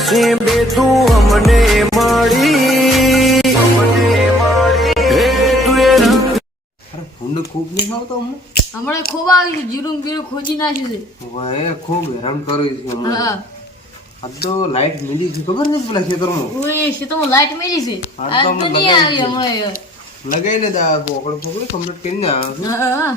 નસીબે તું અમને મળી ખૂબ નહીં આવતો હમણાં ખૂબ આવી જીરું બીરું ખોજી નાખ્યું છે ખૂબ હેરાન કર્યું છે હા આ તો લાઈટ મિલી છે ખબર નથી પેલા ખેતરમાં ઓય ખેતરમાં લાઈટ મેલી છે હા, આ તો તો અમે નહીં આવી લગાવી હમણાં લગાઈને પોકડું કમ્પ્લીટ કરીને આવે હા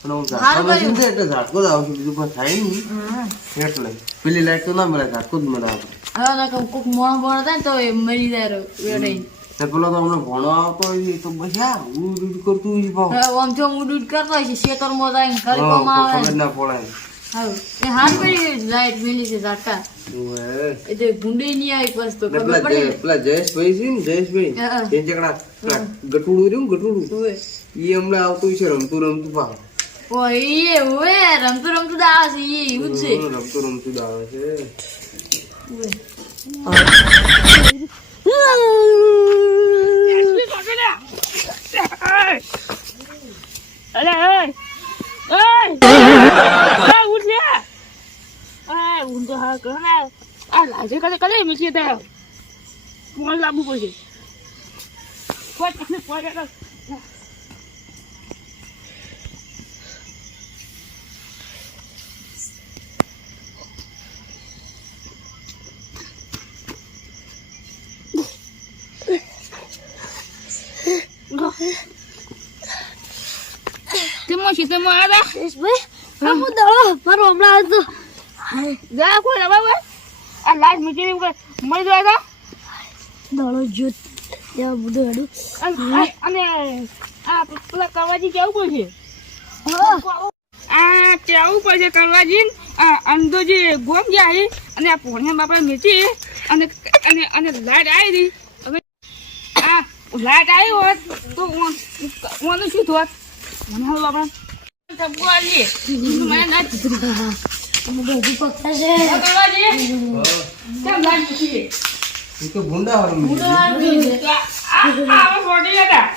પણ હું હારું ઝાટકો મશીન છે એટલે ઝાટકો જ આવશે બીજું કોઈ થાય નહીં હા એટલે પેલી લાઈટ તો ના મળે ઝાટકો જ મળે આપણે હા ના કોક મોણ થાય ને તો એ મરી જાય વેડાઈ તે પેલો તો અમને ભણો આવતો હોય તો બસ યાર હું દૂધ કરતું હોય ભાવ હા આમ જો હું દૂધ કરતો હોય છે ખેતરમાં જાય ખરી કોમ આવે ખબર ના પડાય હા એ હાર પડી લાઈટ મેલી છે ઝાટા ઓએ એ તો ભૂંડી નહીં આવી બસ તો ને ખબર પડી પેલા જયેશભાઈ છે ને જયેશભાઈ હા. તે જકડા ગટુડું રહ્યું ને ગટુડું ઓય એ હમણાં આવતું છે રમતું ભાવ ઓય ઓય રમતું રમતું તો આવે છે એ એવું જ છે રમતું આવે છે ઓય. અંધો જે ગોમ જાય અને આ પોણિયા બાપા મેચી અને અને અને લાઈટ આવી હવે આ લાઈટ આવી હોત તો ઓનું શું થોત મને હવે બાપા ટપકવાલી મને ના કેમ લાઈટ મૂકી એ તો ભૂંડા વાળું આ બોડી હતા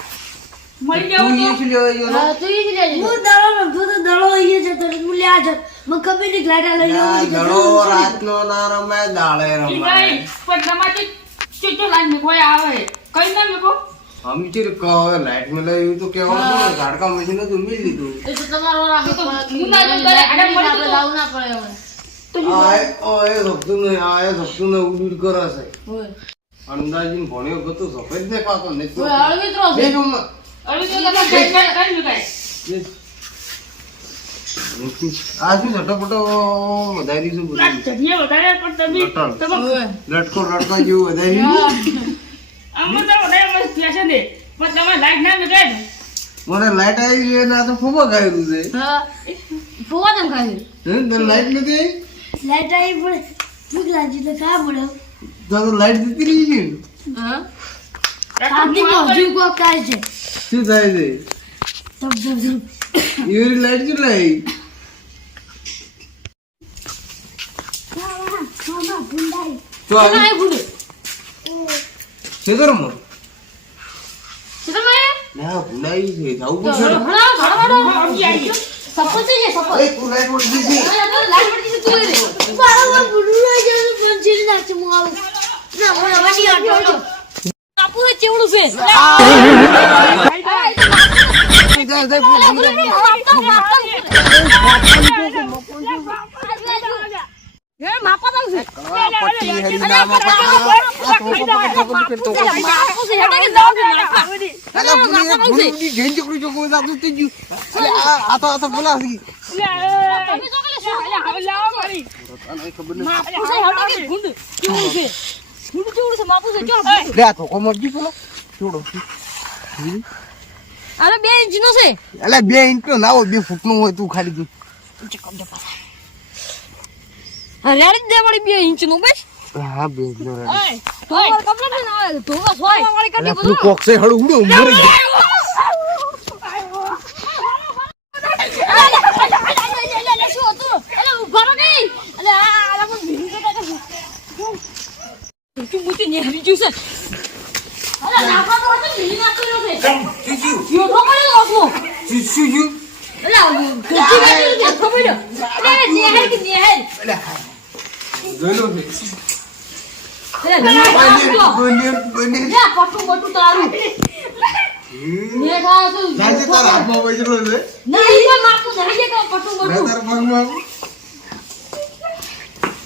મરી ગયો તું એ શું લેવા ગયો હા તું ઈ જ લેજે હું દડો રમતો તો દડો અહીંયા જતો રહ્યો. હું લ્યા જત મને ખબર નહીં ગ્લાડા લઈ યાર, આવું ઘણો રાતનો ના રમાય દાડે ઈ રમાય ભાઈ પણ તમારી ચીચો લાઈટ ને કોઈ આવે કઈ ના મેકો हम चिर કહો લાઈટ માં લઈ તો કેવાનું ઝાડકા મશીન તો મેં લીધું એ તો તમારો રાખો હું ના તો કરે આડે મળી આપણે લાવવું ના પડે હવે આય સપતું ને ઉડીડ કરે છે ઓય અંદાજીન ભણ્યો ગતો સફેદ દેખાતો ને તો ઓય હળવી ત્રો બે ગમમાં અરે તો તમે કઈ મુકાય આ શું ઝટપટો વધારી શું બધું ચઢીએ વધારે પણ તમે ઓય લટકો લટકા જેવું વધારી આમાં તો વધારે મસ્ત ફેશન દે પણ તમે લાઈટ ના મેકાય ને મને લાઈટ આવી છે ને આ તો ફૂબા ગાયરું છે હા ફોવા દમ ખાય હે તને લાઈટ નથી આવી? લાઈટ આવી પડે ભૂખ લાગી એટલે કા પડે તો લાઈટ જતી રહી છે હા સાથી નો જીવ કોક થાય છે શું થાય છે તબ તબ તબ એવી લાઈટ કેટલા આવી મામા ભૂંડાઈ તો આવી ના ગુડે ખેતરમાં ચિત્ર માં ના ભૂલાઈ છે જાવું તો પડશે ને. હળો આવી આવી સપોઝ છે સપોઝ એ તું લાઈટ વળી જશે લાઈટ પડી છે તું રે બરાબર ભૂંડાઈ જાય તો પંચી નાખે હું આવું ના મને વાડી આટો આપું છે ચેવડું છે અરે 2 ઇંચ નો છે એટલે 2 ઇંચ નો લાવો 2 ફૂટ નો હોય તું ખાલી તું રેડી દે વળી 2 ઇંચ નું બસ હા 2 ઇંચ નો તો કમ્પ્લીટ ના આવે તો સોય વાળી કાઢી તું કોક સે હળ ઉડો મરી ગયો શું હતું એટલે ઉભા રહો નહીં એટલે આ પણ તું મુતી ને હરી જુસે અરે નાખા તો હતો લીલી નાખેલો છે યો તો પડ્યો ઓછો શું એટલે ગચ્ચી વાળી ને ખબર એટલે નેહર કે નેહર જોઈ લો અરે ના પાડો. બને લે પટુ બટુ તારું. ને ખાય તો લાજે તારા હાથમાં વજરો છે નહીં તો માપું નહીં કે પટુ ના બટુ. તારા પગમાં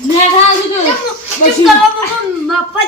ને ખાય તો પછી કરવા માપા